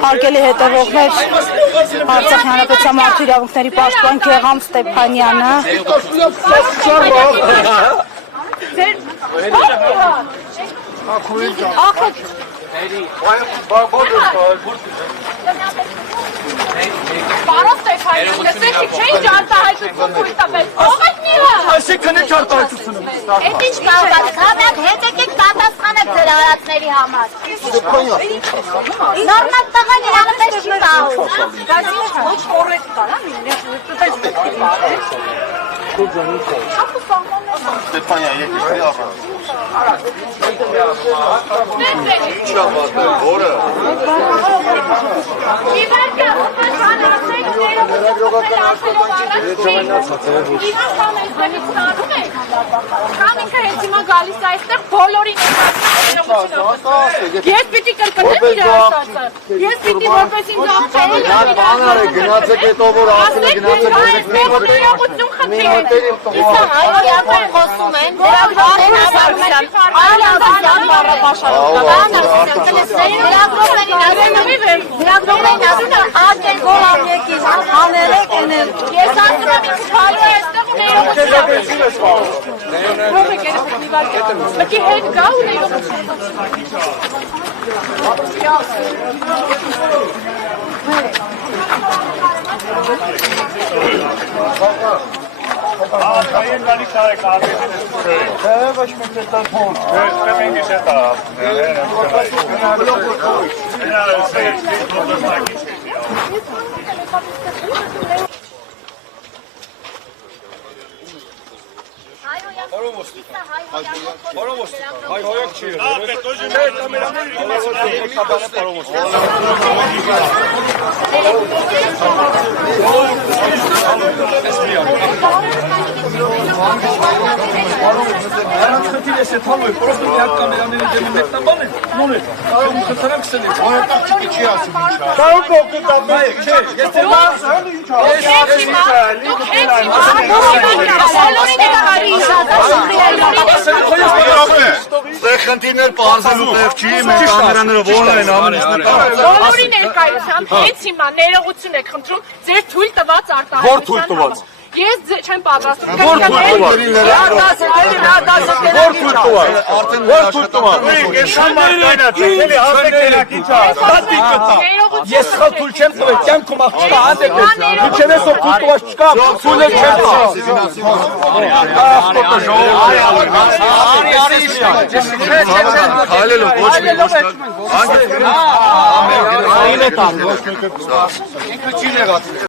Հարգելի հետևողներ, Արցախի հանրապետության մարդու իրավունքների պաշտպան Գեգամ Ստեփանյանը Պարոն Ստեփանյան, լսեք, չէի արտահայտություն թույլ տվել, ո՞վ եք միա։ Այսինքն եք արտահայտությունը։ Էդ ինչ կարող եք, համակ հետ եկեք պատասխանեք ձեր արածների համար։ Նորմալ տղան իրանը պես չի պահում։ Բայց ինչ ոչ կորեկտ է, Ստեփանյան, եկեք դիապան։ Ինչ է պատել, որը։ Իվարկը, ուպասան ասեք, ներողություն ասելով առաջ չի։ Իվարկը մեզանից տանում եք։ Կամ ինքը հետ հիմա գալիս այստեղ բոլորին Ես պիտի կրկնեմ իր ասածը։ Ես պիտի որպես ինձ աղջերը Գնացեք հետո որ ասել գնացեք ներողություն խնդրեմ։ Իսա հայրոյական խոսում են, լրագրողներն ասարության, այլ ասարության լրագրողներին ասում են արդ են գոլավ եկիս, աներեք էնել։ Ես ասում եմ ինձ քալու այստեղ ու ներողություն։ Մեկի հետ գա ու ներողություն։ Այն դանի քարը կապի։ Ոչ մեկ է տոն։ Մենք է դա։ Խնդիրներ պարզելու տեղ չի, մենք կամերաները որն են ամենից Բոլորի ներկայությամբ հենց հիմա ներողություն եք խնդրում ձեր թույլ տված արտահայտության։ Որ թույլ տված։ Ես չեմ պատրաստում։ Որ թույլ տված։ Որ թույլ տված։ Ես խալ թույլ չեմ տվել, կյանքում աղջիկա հատ եք ես։ Իչև ես ով թույլ տված չկա, թույլ եք չեմ տված։ Քայլելով ոչ մի ոչ մի